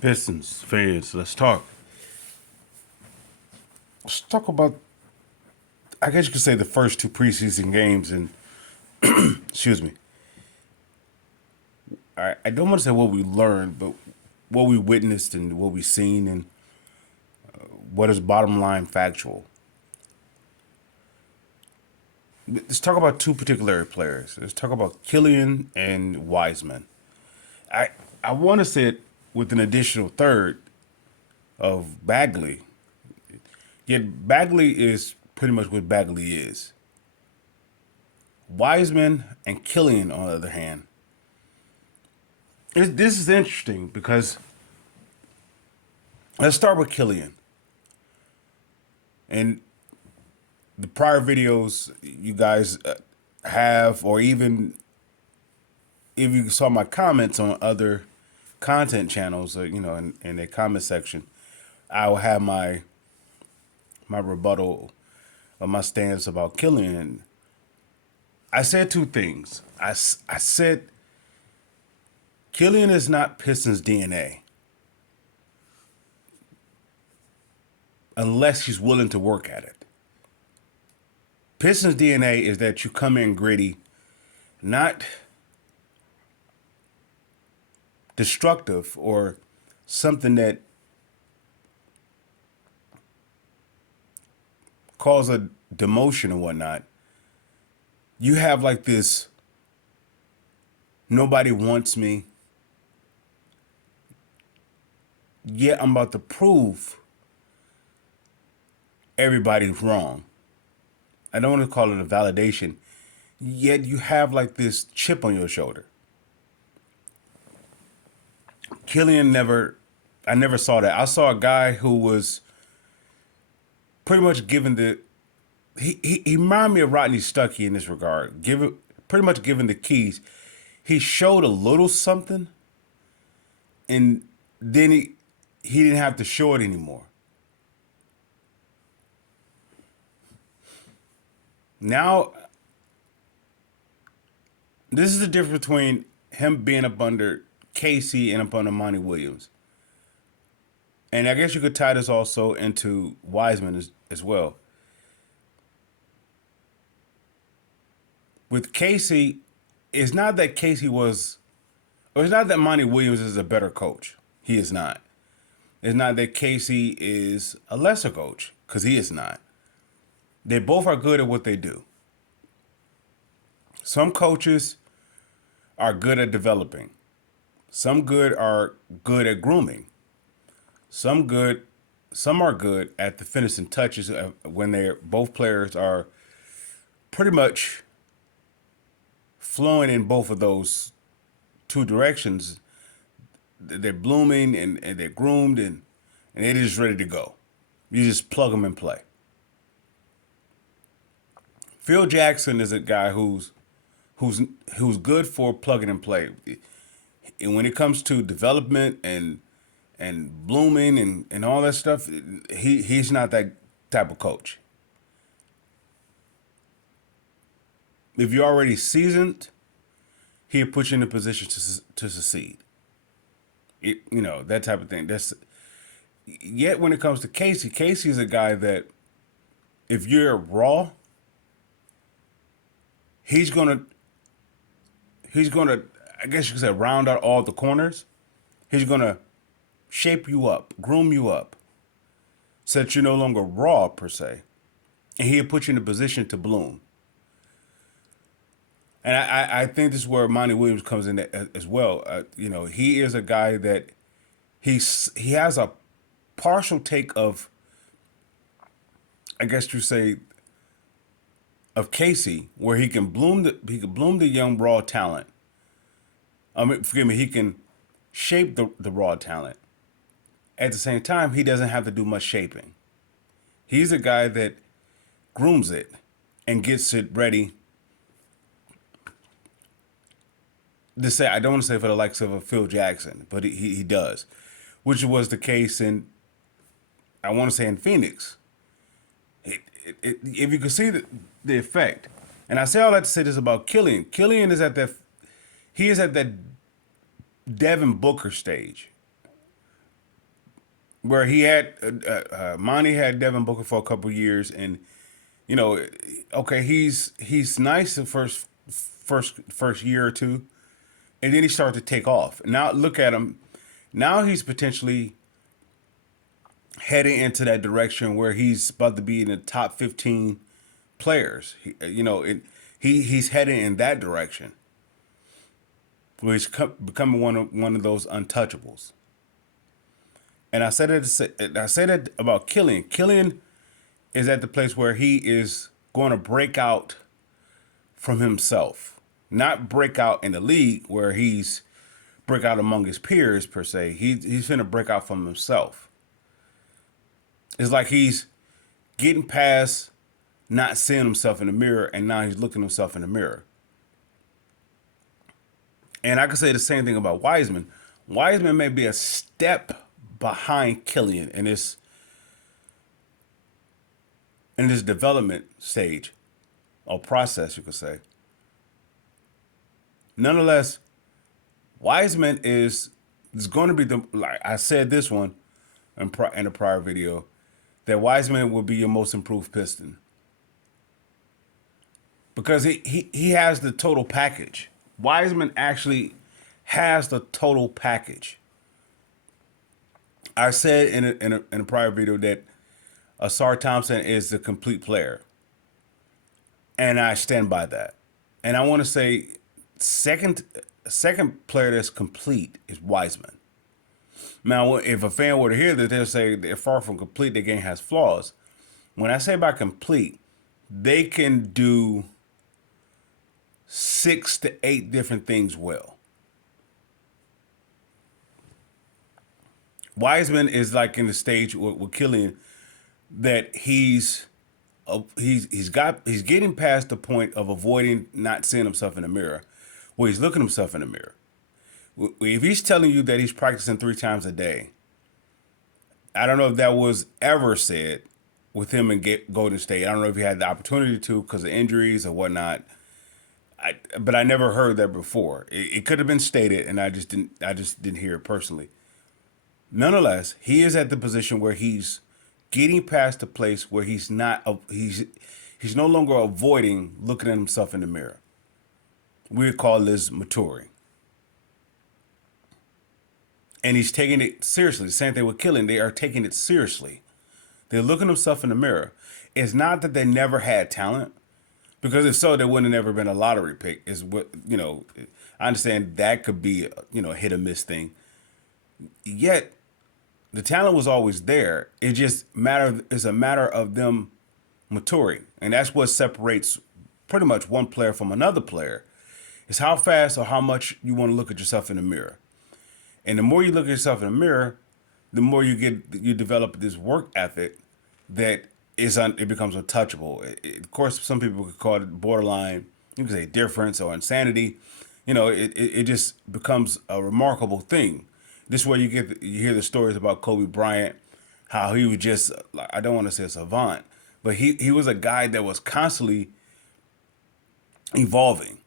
Pistons fans, let's talk. Let's talk about, I guess you could say, the first two preseason games. And excuse me, I don't want to say what we learned, but what we witnessed and what we seen and what is bottom line factual. Let's talk about two particular players. Let's talk about Killian and Wiseman. I I want to say it with an additional third of Bagley. Yet Bagley is pretty much what Bagley is. Wiseman and Killian, on the other hand, this is interesting because let's start with Killian. And the prior videos you guys have, or even if you saw my comments on other content channels, in the comment section, I will have my rebuttal of my stance about Killian. I said two things. I said Killian is not Pistons DNA unless he's willing to work at it. Pistons DNA is that you come in gritty, not destructive or something that cause a demotion or whatnot. You have like this nobody wants me, yet I'm about to prove everybody's wrong. I don't want to call it a validation, yet you have like this chip on your shoulder. Killian I never saw that. I saw a guy who was pretty much given he reminded me of Rodney Stuckey in this regard. Pretty much given the keys. He showed a little something, and then he didn't have to show it anymore. Now, this is the difference between him being up under Casey and up under Monty Williams. And I guess you could tie this also into Wiseman as well. With Casey, it's not that Casey was, or it's not that Monty Williams is a better coach. He is not. It's not that Casey is a lesser coach, because he is not. They both are good at what they do. Some coaches are good at developing. Are good at grooming. Some good, some are good at the finishing touches when they're both players are pretty much flowing in both of those two directions. They're blooming and they're groomed and they're just ready to go. You just plug them and play. Phil Jackson is a guy who's who's good for plug and play. And when it comes to development and blooming and all that stuff, he's not that type of coach. If you're already seasoned, he'll put you in a position to succeed. That type of thing. That's Yet when it comes to Casey, Casey is a guy that if you're raw, he's gonna I guess you could say round out all the corners. He's gonna shape you up, groom you up, so that you're no longer raw per se, and he'll put you in a position to bloom. And I think this is where Monty Williams comes in as well. He is a guy that he has a partial take of, I guess you say, of Casey, where he can bloom the young raw talent. I mean, forgive me, he can shape the raw talent. At the same time, he doesn't have to do much shaping. He's a guy that grooms it and gets it ready to say, I don't want to say for the likes of a Phil Jackson, but he does, which was the case I want to say in Phoenix. If you could see the effect, and I say all that to say this about Killian. Killian is he is at that Devin Booker stage, where he had Monty had Devin Booker for a couple years, and you know, okay, he's nice the first year or two, and then he started to take off. Now look at him. Now he's potentially heading into that direction where he's about to be in the top 15 players. He's heading in that direction, where he's becoming one of those untouchables. And I said it about Killian. Killian is at the place where he is going to break out from himself, not break out in the league where he's break out among his peers per se. He's going to break out from himself. It's like he's getting past not seeing himself in the mirror, and now he's looking himself in the mirror. And I could say the same thing about Wiseman. Wiseman may be a step behind Killian in this development stage or process, you could say. Nonetheless, Wiseman is going to be like I said this one in a prior video, that Wiseman will be your most improved Piston because he has the total package. Wiseman actually has the total package. I said in a prior video that Asar Thompson is the complete player, and I stand by that. And I want to say second player that's complete is Wiseman. Now, if a fan were to hear that, they'll say they're far from complete. Their game has flaws. When I say by complete, they can do 6 to 8 different things well. Wiseman is like in the stage with Killian that he's getting past the point of avoiding not seeing himself in the mirror, where he's looking himself in the mirror. If he's telling you that he's practicing 3 times a day, I don't know if that was ever said with him in Golden State. I don't know if he had the opportunity to because of injuries or whatnot. But I never heard that before. It could have been stated, and I just didn't hear it personally. Nonetheless, he is at the position where he's getting past the place where he's no longer avoiding looking at himself in the mirror. We would call this maturing. And he's taking it seriously. The same thing with Killian. They are taking it seriously. They're looking themselves in the mirror. It's not that they never had talent, because if so, there wouldn't have never been a lottery pick. Is what I understand that could be a hit or miss thing. Yet the talent was always there. It just is a matter of them maturing, and that's what separates pretty much one player from another player. Is how fast or how much you want to look at yourself in the mirror. And the more you look at yourself in the mirror, the more you develop this work ethic that it becomes untouchable. Of course, some people could call it borderline. You could say difference or insanity. It just becomes a remarkable thing. This is where you hear the stories about Kobe Bryant, how he was just, I don't want to say a savant, but he was a guy that was constantly evolving,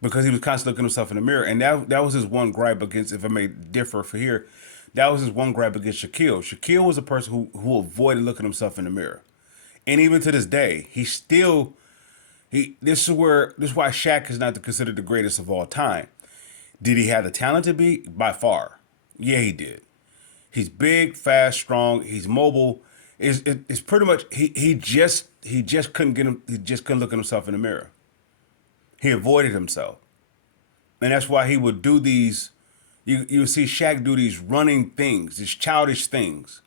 because he was constantly looking himself in the mirror. And that was his one gripe against, if I may differ for here, that was his one gripe against Shaquille. Shaquille was a person who avoided looking himself in the mirror. And even to this day, this is why Shaq is not considered the greatest of all time. Did he have the talent to be? By far. Yeah, he did. He's big, fast, strong, he's mobile. It's pretty much he just couldn't look at himself in the mirror. He avoided himself. And that's why he would do these, you see Shaq do these running things, these childish things.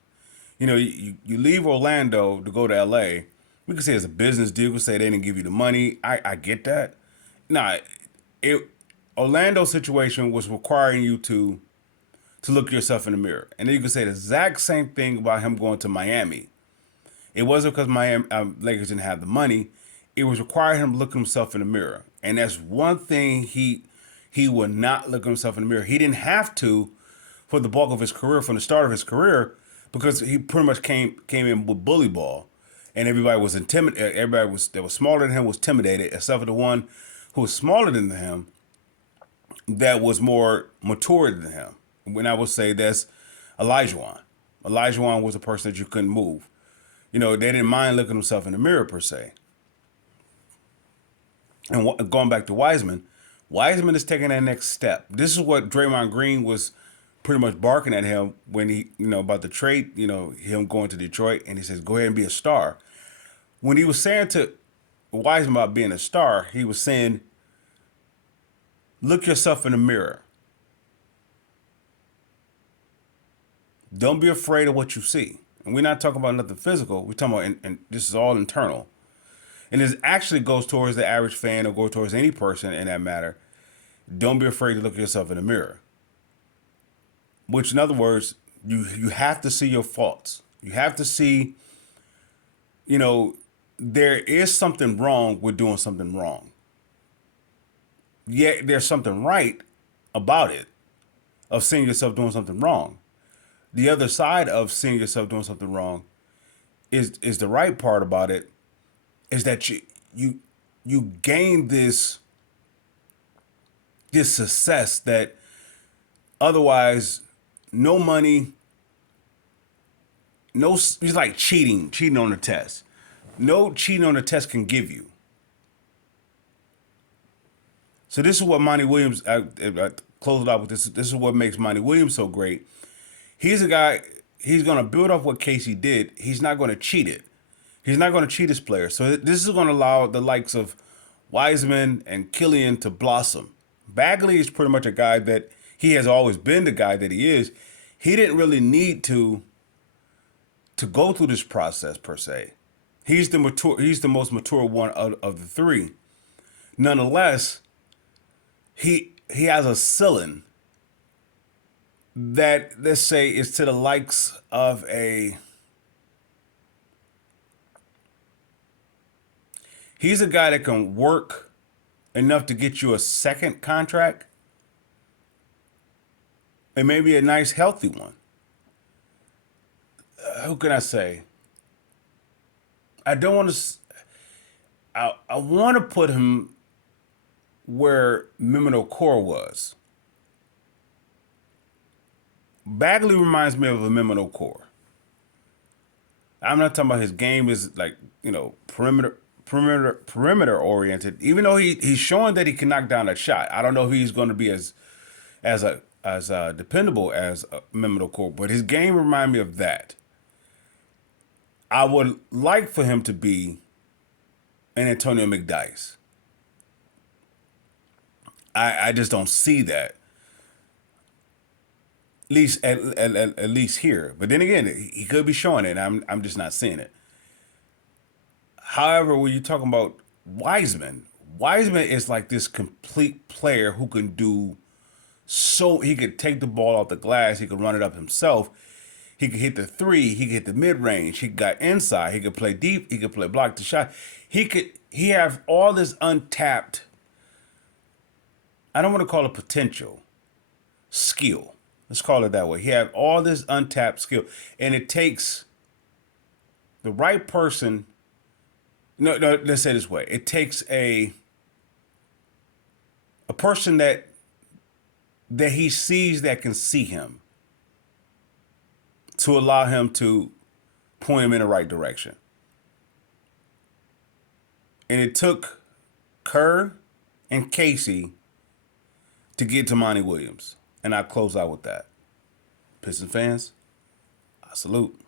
You leave Orlando to go to LA. We could say it's a business deal. We could say they didn't give you the money. I get that. Nah, Orlando's situation was requiring you to look yourself in the mirror. And then you could say the exact same thing about him going to Miami. It wasn't because Miami Lakers didn't have the money. It was requiring him to look himself in the mirror. And that's one thing he would not look himself in the mirror. He didn't have to for the bulk of his career, from the start of his career, because he pretty much came in with bully ball, and everybody was intimidated. Everybody that was smaller than him was intimidated, except for the one who was smaller than him that was more mature than him. When I would say that's Olajuwon. Olajuwon was a person that you couldn't move. You know, they didn't mind looking themselves in the mirror per se. And going back to Wiseman, Wiseman is taking that next step. This is what Draymond Green was pretty much barking at him when he, about the trade, him going to Detroit, and he says, "Go ahead and be a star." When he was saying to Wiseman about being a star, he was saying, "Look yourself in the mirror. Don't be afraid of what you see." And we're not talking about nothing physical. We're talking about, and this is all internal. And this actually goes towards the average fan or go towards any person in that matter. Don't be afraid to look yourself in the mirror. Which, in other words, you have to see your faults. You have to see, there is something wrong with doing something wrong. Yet there's something right about it, of seeing yourself doing something wrong. The other side of seeing yourself doing something wrong is the right part about it, is that you gain this success that otherwise no money, no, it's like cheating on the test. No cheating on the test can give you. So this is what Monty Williams, I close it out with this. This is what makes Monty Williams so great. He's a guy, he's going to build off what Casey did. He's not going to cheat it. He's not going to cheat his players. So this is going to allow the likes of Wiseman and Killian to blossom. Bagley is pretty much a guy that he has always been the guy that he is. He didn't really need to go through this process per se. He's the most mature one of the three. Nonetheless, he has a ceiling that, let's say, is to the likes of he's a guy that can work enough to get you a second contract, and maybe a nice healthy one. Who can I say? I don't want to. I want to put him where Mimino Core was. Bagley reminds me of a Mimino Core. I'm not talking about his game is like, perimeter oriented. Even though he's showing that he can knock down a shot. I don't know if he's going to be as dependable as Mimino Core, but his game reminds me of that. I would like for him to be an Antonio McDyess. I just don't see that. At least here. But then again, he could be showing it. I'm just not seeing it. However, when you're talking about Wiseman is like this complete player who can do he could take the ball off the glass, he could run it up himself. He could hit the three, he could hit the mid range, he got inside, he could play deep, he could play block the shot. He have all this untapped, I don't want to call it potential, skill. Let's call it that way. He have all this untapped skill. And it takes the right person. No, let's say it this way. It takes a person that he sees that can see him to allow him to point him in the right direction. And it took Kerr and Casey to get to Monty Williams. And I close out with that. Piston fans, I salute.